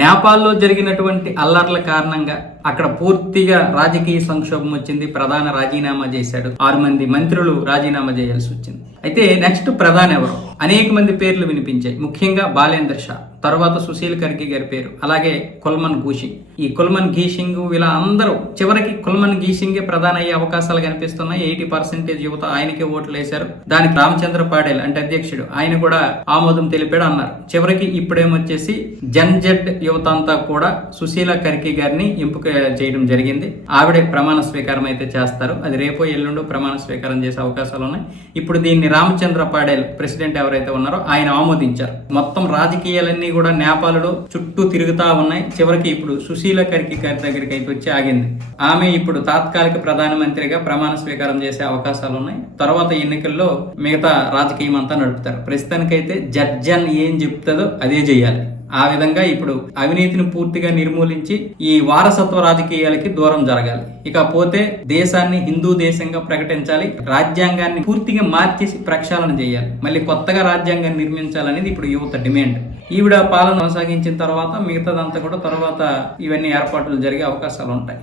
నేపాల్లో జరిగినటువంటి అల్లర్ల కారణంగా అక్కడ పూర్తిగా రాజకీయ సంక్షోభం వచ్చింది. ప్రధాని రాజీనామా చేశాడు. 6 మంది మంత్రులు రాజీనామా చేయాల్సి వచ్చింది. అయితే నెక్స్ట్ ప్రధాని ఎవరు? అనేక మంది పేర్లు వినిపించాయి. ముఖ్యంగా బాలేంద్ర షా, తర్వాత సుశీల్ కర్కి గారి పేరు, అలాగే కుల్మన్ ఘోషింగ్. ఈ కుల్మన్ ఘోషింగ్ వీళ్ళ అందరూ చివరికి కుల్మన్ ఘోషింగే ప్రధాని అయ్యే అవకాశాలు కనిపిస్తున్నాయి. 80% యువత ఆయనకే ఓట్లు వేశారు. దానికి రామచంద్ర పాడేల్ అంటే అధ్యక్షుడు, ఆయన కూడా ఆమోదం తెలిపాడు అన్నారు. చివరికి ఇప్పుడేమొచ్చేసి జన్జెడ్ యువత అంతా కూడా సుశీల కర్కి గారిని ఎంపిక చేయడం జరిగింది. ఆవిడే ప్రమాణ స్వీకారం అయితే చేస్తారు. అది రేపో ఎల్లుండో ప్రమాణ స్వీకారం చేసే అవకాశాలు ఉన్నాయి. ఇప్పుడు దీన్ని రామచంద్ర పాడేల్ ప్రెసిడెంట్ ఎవరైతే ఉన్నారో ఆయన ఆమోదించారు. మొత్తం రాజకీయాలన్నీ కూడా నేపాల్లో చుట్టూ తిరుగుతా ఉన్నాయి. చివరికి ఇప్పుడు సుశీల కర్కి గారి దగ్గరికి అయితే వచ్చి ఆగింది. ఆమె ఇప్పుడు తాత్కాలిక ప్రధానమంత్రిగా ప్రమాణ స్వీకారం చేసే అవకాశాలు ఉన్నాయి. తర్వాత ఎన్నికల్లో మిగతా రాజకీయం అంతా నడుపుతారు. ప్రస్తుతానికైతే జడ్జన్ ఏం చెప్తుందో అదే చేయాలి. ఆ విధంగా ఇప్పుడు అవినీతిని పూర్తిగా నిర్మూలించి ఈ వారసత్వ రాజకీయాలకి దూరం జరగాలి. ఇకపోతే దేశాన్ని హిందూ దేశంగా ప్రకటించాలి. రాజ్యాంగాన్ని పూర్తిగా మార్చేసి ప్రక్షాళన చేయాలి. మళ్ళీ కొత్తగా రాజ్యాంగాన్ని నిర్మించాలనేది ఇప్పుడు యువత డిమాండ్. ఈవిడ పాలన కొనసాగించిన తర్వాత మిగతాదంతా కూడా తర్వాత ఇవన్నీ ఏర్పాట్లు జరిగే అవకాశాలు ఉంటాయి.